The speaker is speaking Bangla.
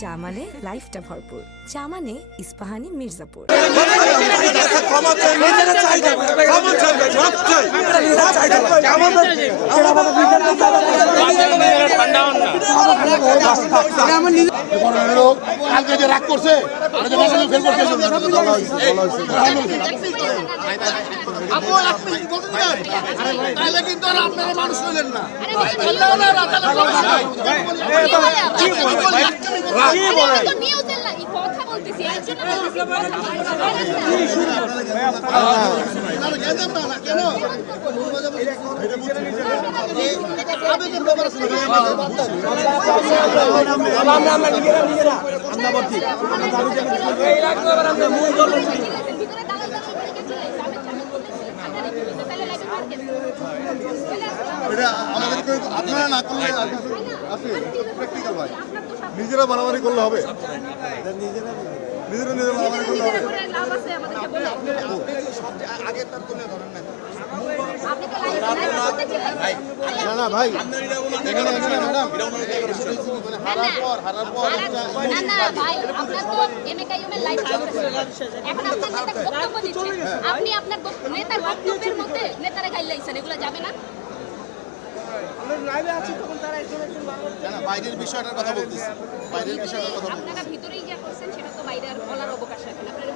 চা মানে লাইফটা ভরপুর, চা মানে ইস্পাহানি মির্জাপুর। কালকে যে রাগ করছে কিন্তু আর আপনারা মানুষ হইলেন না। আপনারা না করলে প্র্যাকটিক্যাল ভাই, নিজেরা মারামারি করলে হবে, নিজেরা মারামারি করলে হবে। না না ভাই, আপনি আপনার নেতার বক্তব্যের মধ্যে নেতারা গাইলাইছেন, এগুলো যাবে না? বাইরের বিষয়টার কথা বলতেছি, বাইরের বিষয়টার কথা আপনারা ভিতরেই যা করছেন সেটা তো বাইরে আর বলার অবকাশ রাখেন। আপনারা